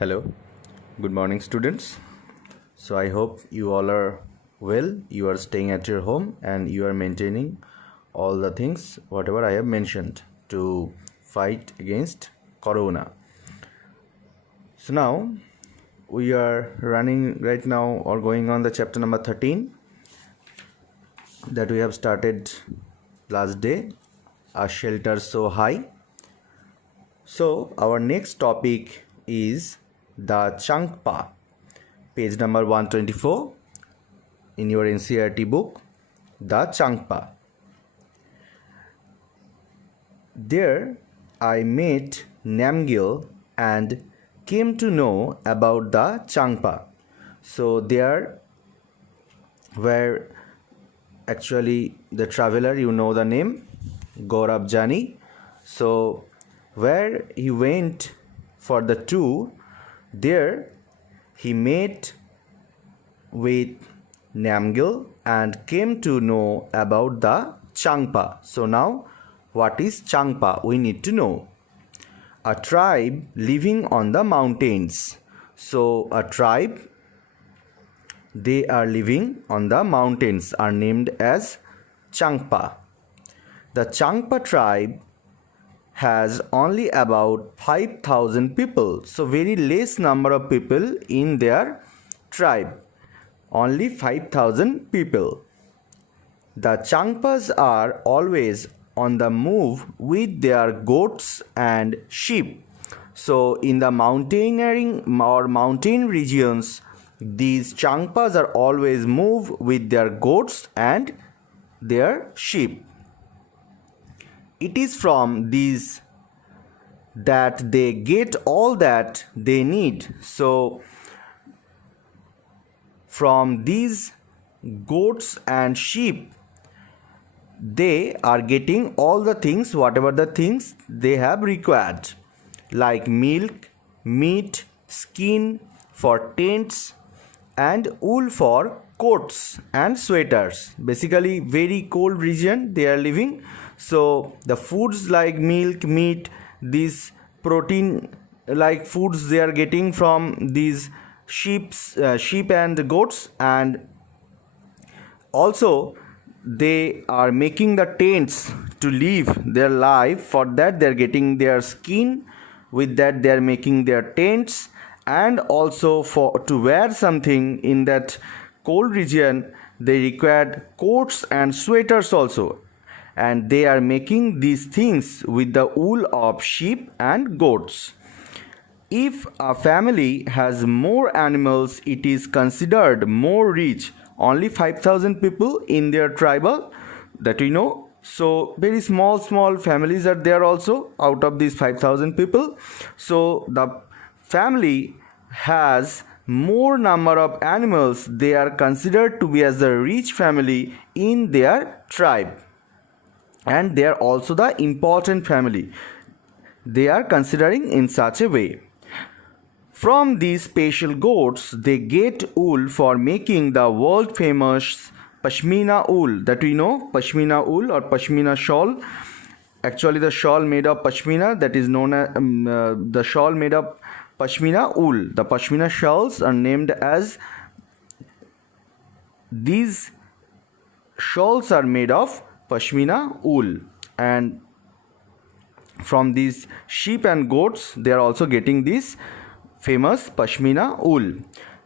Hello, good morning, students. So, I hope you all are well. You are staying at your home and you are maintaining all the things, whatever I have mentioned, to fight against Corona. So, now we are running right now or going on the chapter number 13 that we have started last day, a shelter so high. So, our next topic is the Changpa, page number 124 in your NCERT book, the Changpa. There I met Namgyal and came to know about the Changpa. So there were actually the traveler, you know the name, Gaurav Jani. So where he went for the tour, there he met with Namgyal and came to know about the Changpa. So now what is Changpa? We need to know. A tribe living on the mountains. So a tribe, they are living on the mountains, are named as Changpa. The Changpa tribe has only about 5,000 people. So very less number of people in their tribe. Only 5,000 people. The Changpas are always on the move with their goats and sheep. So in the mountaineering or mountain regions, these Changpas are always move with their goats and their sheep. It is from these that they get all that they need. So from these goats and sheep, they are getting all the things, whatever the things they have required, like milk, meat, skin for tents, and wool for coats and sweaters. Basically very cold region they are living. So the foods like milk, meat, these protein like foods they are getting from these sheep and goats, and also they are making the tents to live their life. For that they are getting their skin, with that they are making their tents, and also for to wear something in that cold region they required coats and sweaters also, and they are making these things with the wool of sheep and goats. If a family has more animals, it is considered more rich. Only 5,000 people in their tribal that we know. So very small families are there also out of these 5,000 people. So the family has more number of animals. They are considered to be as a rich family in their tribe, and they are also the important family. They are considering in such a way. From these special goats, they get wool for making the world famous Pashmina wool that we know, Pashmina wool or Pashmina shawl. Actually, the shawl made of Pashmina, that is known as the shawl made of Pashmina wool. The Pashmina shawls are named as, these shawls are made of Pashmina wool, and from these sheep and goats they are also getting this famous Pashmina wool.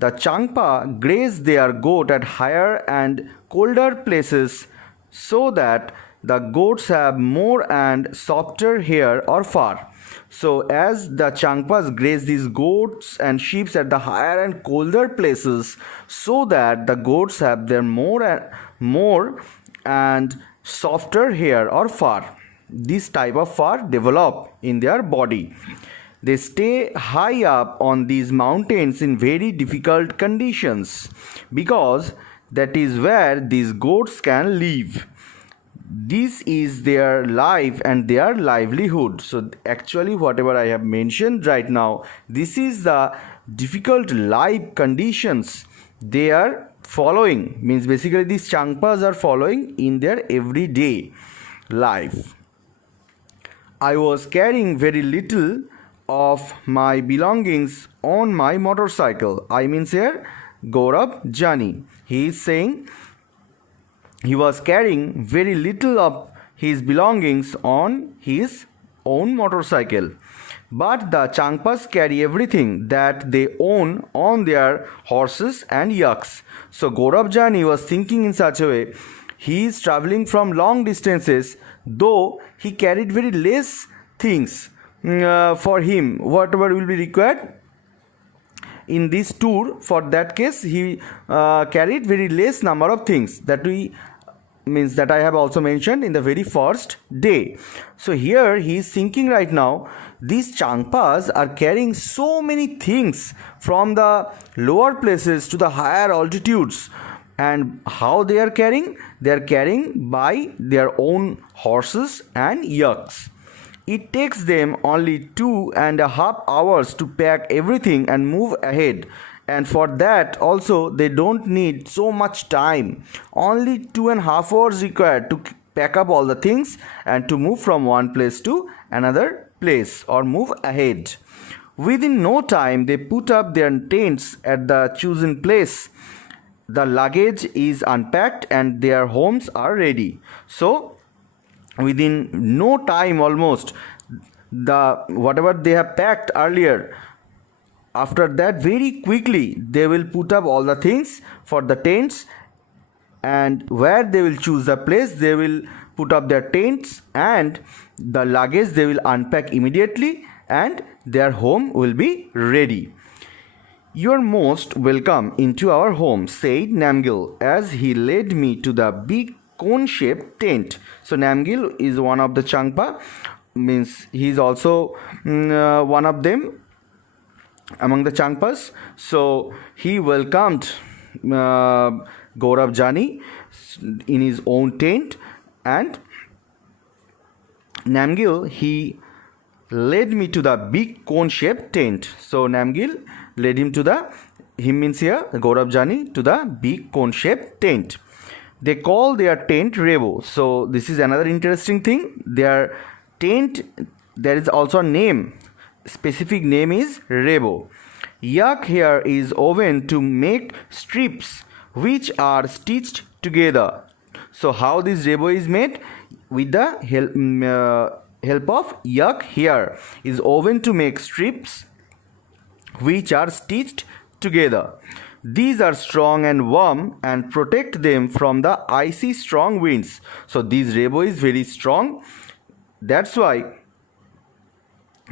The Changpa graze their goat at higher and colder places so that the goats have more and softer hair or fur. So as the Changpas graze these goats and sheep at the higher and colder places, so that the goats have their more and softer hair or fur. This type of fur develop in their body. They stay high up on these mountains in very difficult conditions, because that is where these goats can live. This is their life and their livelihood. So actually whatever I have mentioned right now, this is the difficult life conditions they are following. Means basically these Changpas are following in their everyday life. I was carrying very little of my belongings on my motorcycle. I means here Gaurav Jani. He is saying he was carrying very little of his belongings on his own motorcycle. But the Changpas carry everything that they own on their horses and yaks. So Gaurav Jani was thinking in such a way, he is traveling from long distances, though he carried very less things for him, whatever will be required in this tour. For that case, he carried very less number of things that I have also mentioned in the very first day. So here he is thinking right now, these Changpas are carrying so many things from the lower places to the higher altitudes. And how they are carrying? They are carrying by their own horses and yaks. It takes them only 2.5 hours to pack everything and move ahead. And for that also they don't need so much time. Only 2.5 hours required to pack up all the things and to move from one place to another place or move ahead. Within no time they put up their tents at the chosen place. The luggage is unpacked and their homes are ready. So within no time almost, the whatever they have packed earlier, after that very quickly they will put up all the things for the tents, and where they will choose the place they will put up their tents, and the luggage they will unpack immediately and their home will be ready. "You are most welcome into our home," said Namgyal as he led me to the big cone-shaped tent. So Namgyal is one of the Changpa, means he is also one of them among the Changpas. So he welcomed Gaurav Jani in his own tent, and Namgyal he led me to the big cone-shaped tent. So Namgyal led him to means here Gaurav Jani to the big cone-shaped tent. They call their tent Rebo. So this is another interesting thing. Their tent, there is also a name. Specific name is Rebo. Yak here is woven to make strips which are stitched together. So how this Rebo is made? With the help of yak here is woven to make strips which are stitched together. These are strong and warm and protect them from the icy strong winds. So this Rebo is very strong. That's why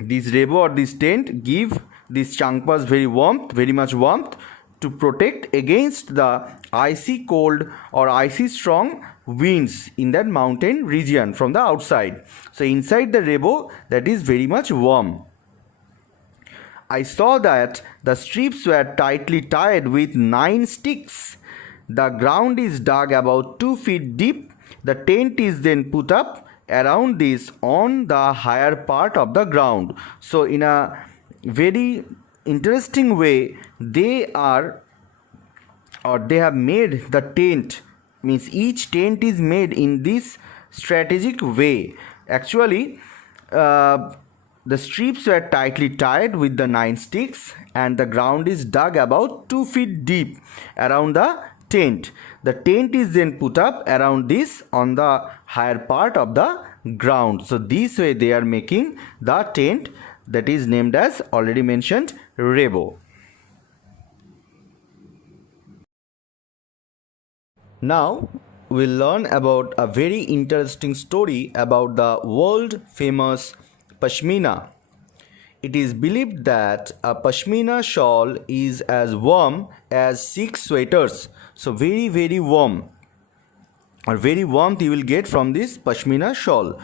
this Rebo or this tent give these Changpas very much warmth to protect against the icy cold or icy strong winds in that mountain region from the outside. So inside the Rebo, that is very much warm. I saw that the strips were tightly tied with 9 sticks. The ground is dug about 2 feet deep. The tent is then put up around this on the higher part of the ground. So in a very interesting way, they have made the tent, means each tent is made in this strategic way. Actually, the strips were tightly tied with the 9 sticks, and the ground is dug about 2 feet deep around the tent. The tent is then put up around this on the higher part of the ground. So this way they are making the tent that is named as already mentioned Rebo. Now we'll learn about a very interesting story about the world famous Pashmina. It is believed that a Pashmina shawl is as warm as 6 sweaters. So very warm, or very warmth you will get from this Pashmina shawl.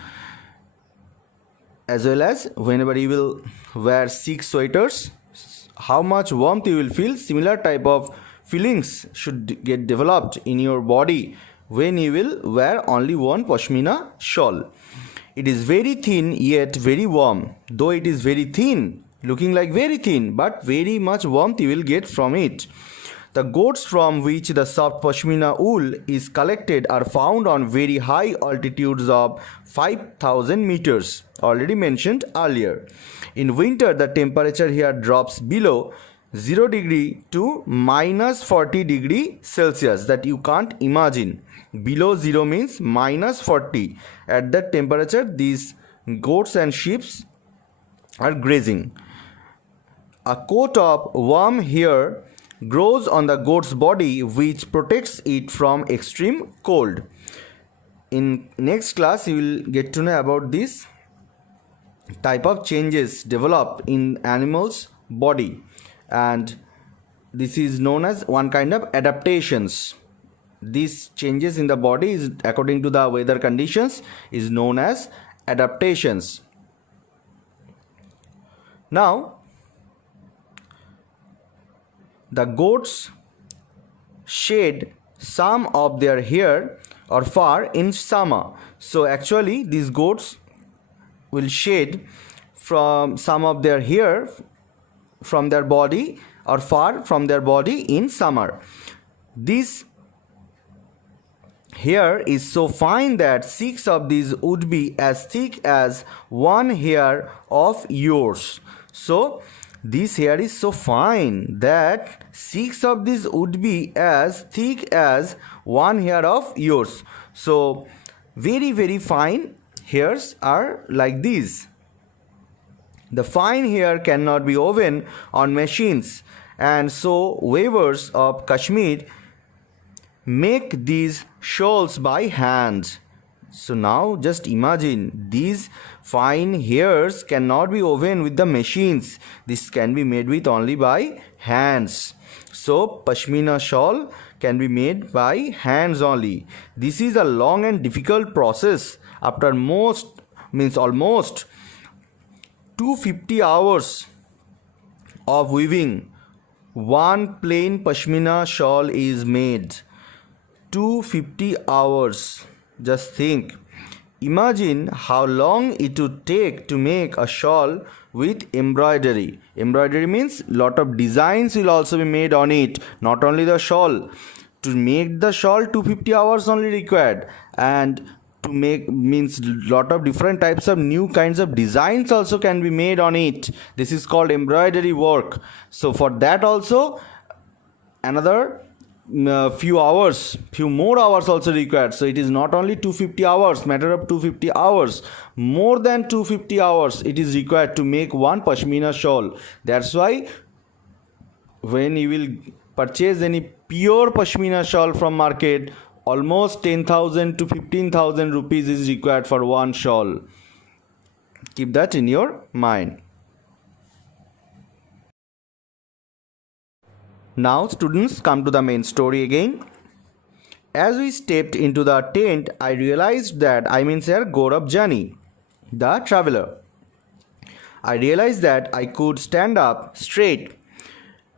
As well as whenever you will wear 6 sweaters, how much warmth you will feel, similar type of feelings should get developed in your body when you will wear only one Pashmina shawl. It is very thin yet very warm. Though it is very thin, looking like very thin, but very much warmth you will get from it. The goats from which the soft Pashmina wool is collected are found on very high altitudes of 5000 meters, already mentioned earlier. In winter, the temperature here drops below 0 degree to minus 40 degree Celsius, that you can't imagine. Below 0 means minus 40. At that temperature, these goats and sheep are grazing. A coat of warm hair grows on the goat's body which protects it from extreme cold. In next class, you will get to know about this type of changes developed in animals' body, and this is known as one kind of adaptations. These changes in the body is according to the weather conditions is known as adaptations. Now, the goats shed some of their hair or fur in summer. So actually these goats will shed from some of their hair from their body or fur from their body in summer. This hair is so fine that 6 of these would be as thick as one hair of yours. So this hair is so fine that 6 of these would be as thick as one hair of yours. So very fine hairs are like these. The fine hair cannot be woven on machines, and so weavers of Kashmir make these shawls by hand. So now just imagine, these fine hairs cannot be woven with the machines. This can be made with only by hands. So Pashmina shawl can be made by hands only. This is a long and difficult process. After almost 250 hours of weaving, one plain Pashmina shawl is made. 250 hours. Just think. Imagine how long it would take to make a shawl with embroidery. Embroidery means lot of designs will also be made on it. Not only the shawl. To make the shawl, 250 hours only required. And to make means lot of different types of new kinds of designs also can be made on it. This is called embroidery work. So for that also another few more hours also required. So it is not only 250 hours, matter of 250 hours, more than 250 hours it is required to make one Pashmina shawl. That's why when you will purchase any pure Pashmina shawl from market, almost 10,000 to 15,000 rupees is required for one shawl. Keep that in your mind. Now students, come to the main story again. As we stepped into the tent, I realized that Gaurav Jani, the traveler. I realized that I could stand up straight.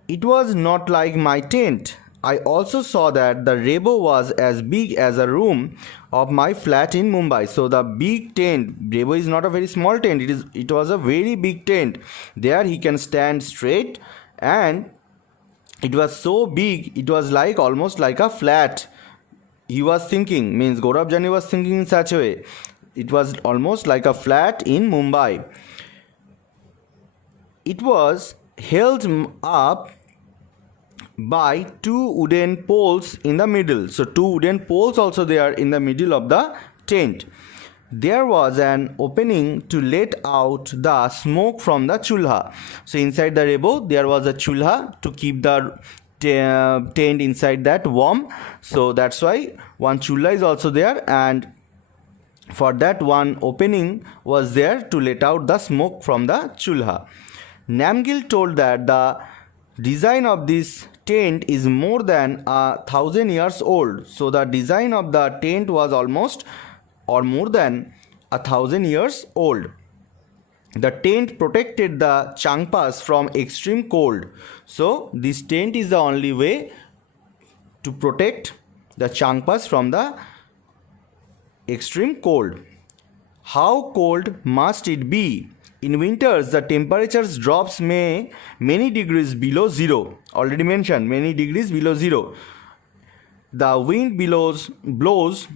It was not like my tent. I also saw that the Rebo was as big as a room of my flat in Mumbai. So the big tent, Rebo is not a very small tent. It was a very big tent. There he can stand straight, and it was so big, it was like almost like a flat. He was thinking, Gaurav Jani was thinking in such a way. It was almost like a flat in Mumbai. It was held up by 2 wooden poles in the middle. So 2 wooden poles also there in the middle of the tent. There was an opening to let out the smoke from the chulha. So inside the Rebo there was a chulha to keep the tent inside that warm. So that's why one chulha is also there, and for that one opening was there to let out the smoke from the chulha. Namgil told that the design of this tent is more than 1,000 years old. So the design of the tent was almost or more than 1,000 years old. The tent protected the Changpas from extreme cold. So this tent is the only way to protect the Changpas from the extreme cold. How cold must it be? In winters, the temperatures drops many degrees below zero. Already mentioned, many degrees below zero. The wind blows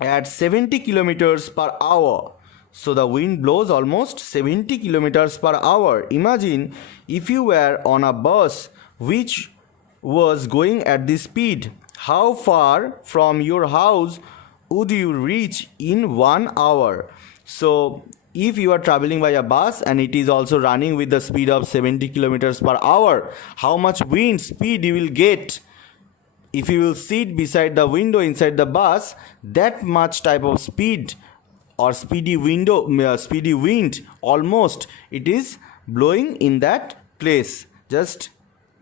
at 70 kilometers per hour. So the wind blows almost 70 kilometers per hour. Imagine if you were on a bus which was going at this speed. How far from your house would you reach in 1 hour? So if you are traveling by a bus and it is also running with the speed of 70 kilometers per hour, how much wind speed you will get? If you will sit beside the window inside the bus, that much type of speed or speedy wind almost it is blowing in that place. Just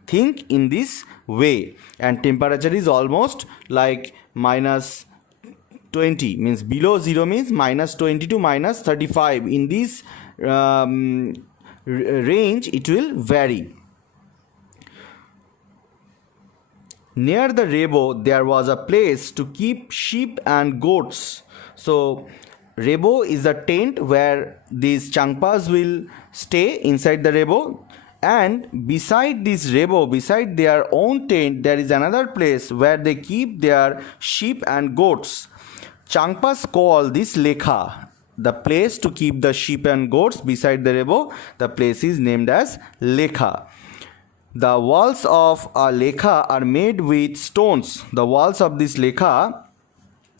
think in this way. And temperature is almost like minus 20, means below zero means minus 20 to minus 35. In this range it will vary. Near the Rebo, there was a place to keep sheep and goats. So, Rebo is the tent where these Changpas will stay inside the Rebo. And beside this Rebo, beside their own tent, there is another place where they keep their sheep and goats. Changpas call this Lekha. The place to keep the sheep and goats beside the Rebo, the place is named as Lekha. The walls of a Lekha are made with stones. The walls of this Lekha,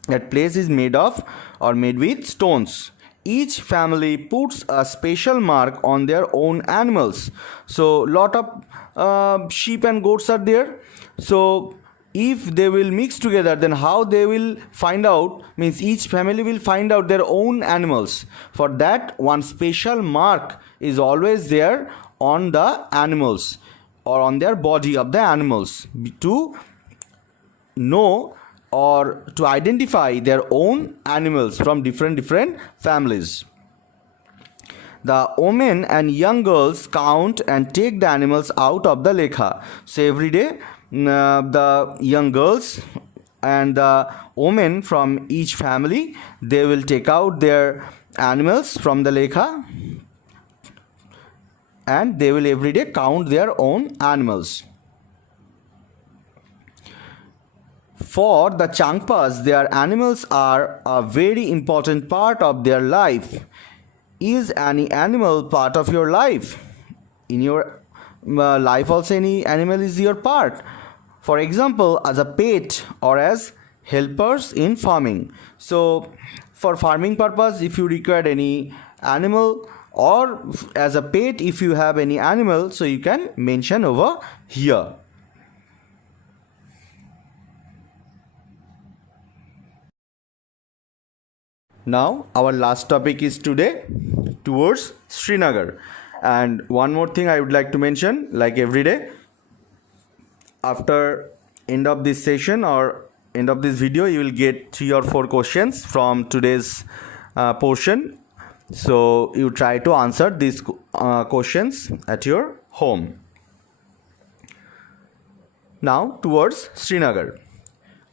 that place is made with stones. Each family puts a special mark on their own animals. So lot of sheep and goats are there. So if they will mix together, then how they will find out, means each family will find out their own animals. For that, one special mark is always there on the animals or on their body of the animals to know or to identify their own animals from different families. The women and young girls count and take the animals out of the Lekha. So every day the young girls and the women from each family, they will take out their animals from the Lekha and they will every day count their own animals. For the Changpas, their animals are a very important part of their life. Is any animal part of your life? In your life also any animal is your part. For example, as a pet or as helpers in farming. So for farming purpose, if you require any animal, or as a pet if you have any animal, so you can mention over here. Now our last topic is today towards Srinagar. And one more thing I would like to mention, like every day, after end of this session or end of this video, you will get 3 or 4 questions from today's portion. So you try to answer these questions at your home. Now towards Srinagar.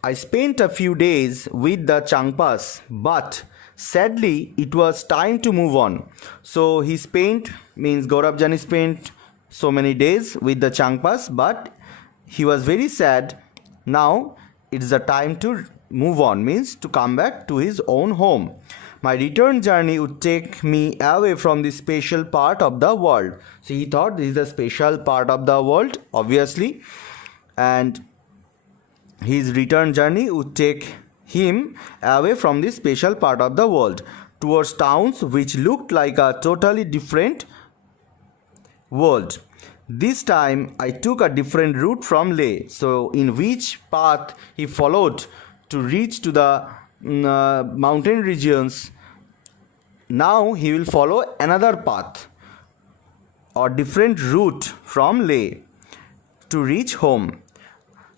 I spent a few days with the Changpas, but sadly it was time to move on. So he spent, means Gaurav Jani spent so many days with the Changpas, but he was very sad. Now it's the time to move on, means to come back to his own home. My return journey would take me away from this special part of the world. So he thought this is a special part of the world, obviously, and his return journey would take him away from this special part of the world towards towns which looked like a totally different world. This time I took a different route from Leh. So in which path he followed to reach to the mountain regions, now he will follow another path or different route from Leh to reach home.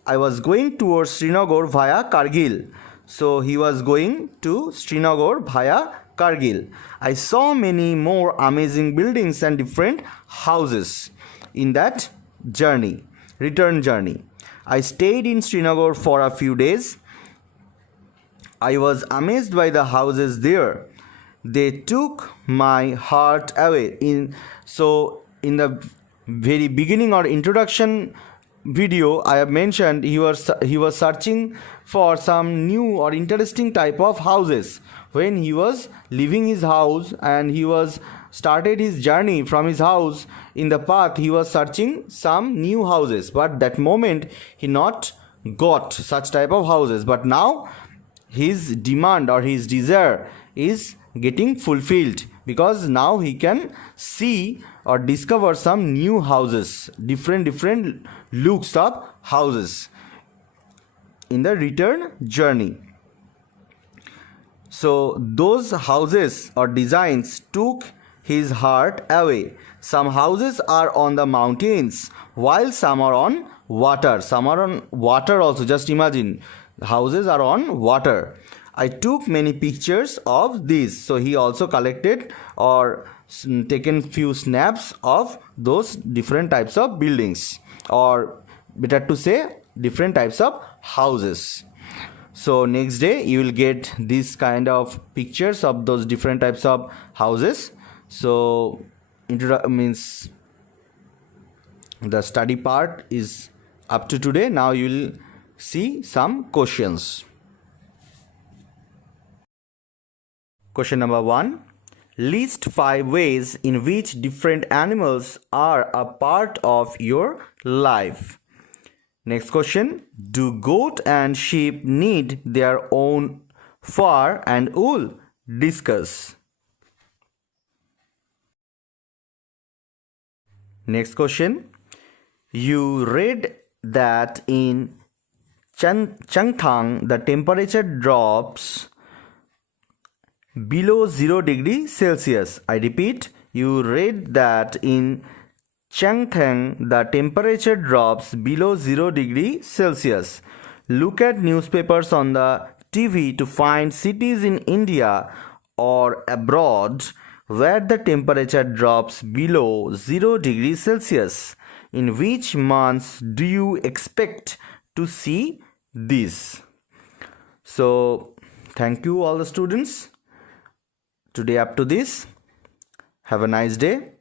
I was going towards Srinagar via Kargil. So he was going to Srinagar via Kargil. I saw many more amazing buildings and different houses in that journey, return journey. I stayed in Srinagar for a few days. I was amazed by the houses there. they took my heart away. In the very beginning or introduction video, I have mentioned he was searching for some new or interesting type of houses. When he was leaving his house and he was started his journey from his house, in the path he was searching some new houses, but that moment he not got such type of houses. But now his demand or his desire is getting fulfilled, because now he can see or discover some new houses, different looks of houses in the return journey. So those houses or designs took his heart away. Some houses are on the mountains, while some are on water. Some are on water also. Just imagine, houses are on water. I took many pictures of these. So he also collected or taken few snaps of those different types of buildings, or better to say different types of houses. So next day you will get this kind of pictures of those different types of houses. So means the study part is up to today. Now you will see some questions. Question number 1. List 5 ways in which different animals are a part of your life. Next question. Do goat and sheep need their own fur and wool? Discuss. Next question. You read that in Changpa the temperature drops below 0 degree Celsius. I repeat, you read that in Changpa the temperature drops below 0 degree Celsius. Look at newspapers on the TV to find cities in India or abroad where the temperature drops below 0 degree Celsius. In which months do you expect to see this? So, thank you all the students. Today up to this. Have a nice day.